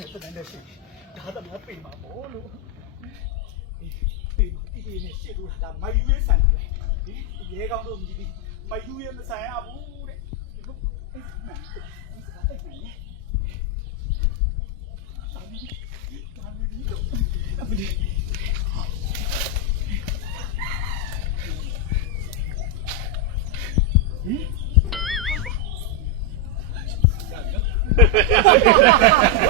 နဲ့တန်းတဲ့ရှိဒါတမပြေမှာပေါ့လို့ပြေမှာတီးပြေနဲ့ရှစ်လို့ဒါမိုက်ယူရေးဆန်တယ်ဒီရဲကောင်းတို့မြည်ပြီးမိုက်ယူရေးမဆန်ရဘူးတဲ့ဒီလိုအဲ့မှန်ဒီစကားတိတ်နေတယ်တာမီတာမီဒီတော့တာမီမလာမပြောပြောမင်း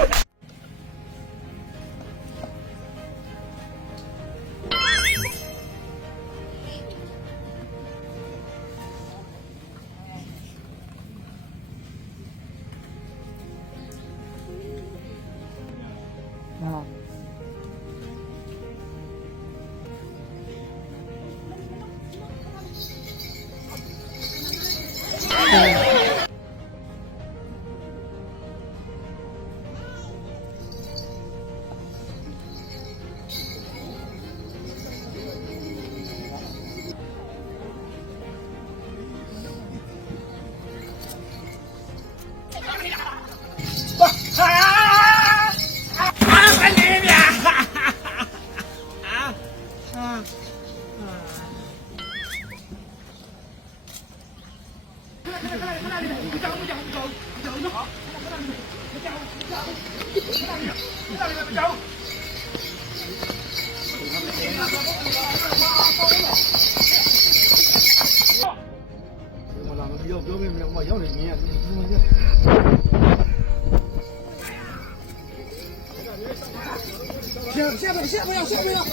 下下不下不要下不要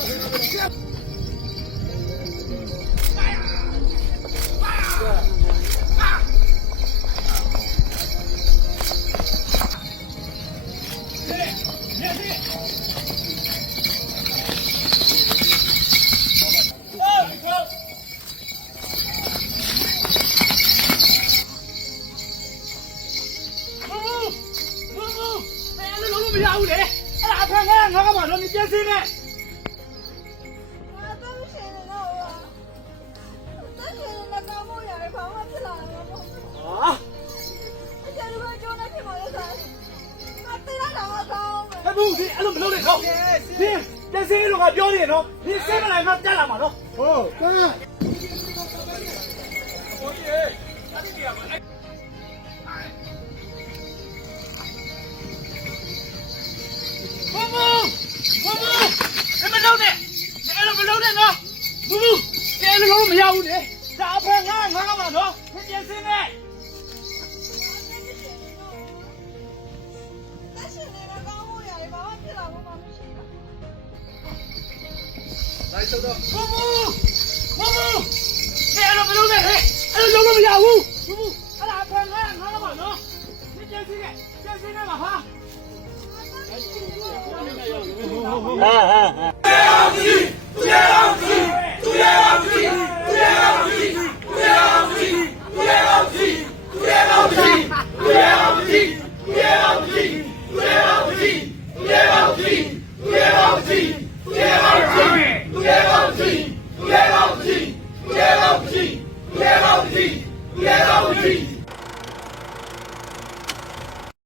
下。 လို့မရဘူးလေအဲ့ဒါအဖန်ကငါကမှတော့မပြည့်စင်းနဲ့ငါတော့မရှိနေတော့ဘူးတက်ချင်တဲ့ကောင်မရတယ်ဘာမှဖြစ်လာမှာမဟုတ်ဘူးဟာအကျယ်လိုကြောနေဖြစ်ပါရဲ့ဆိုင်ငါတရားတော်မှာကောင်းမယ်ဘူးဒီအဲ့လိုမလုပ်နဲ့တော့ဒီပြည့်စင်းလို့ငါပြောနေတော့ဒီစင်းမလိုက်တော့တက်လာမှာတော့ဟုတ်ကဲဟိုကြီးအဲ့ဒီကမှာ မမအဲ့မလုပ်နဲ့အဲ့လိုမလုပ်နဲ့နော်ဘူးဘူးအဲ့လိုလုံးမရဘူးလေဒါအဖန်ငါငါကမှနော်ပြင်းစင်းနဲ့ 但是你那高木也是跑过去了，我妈没去了。来收到。မမ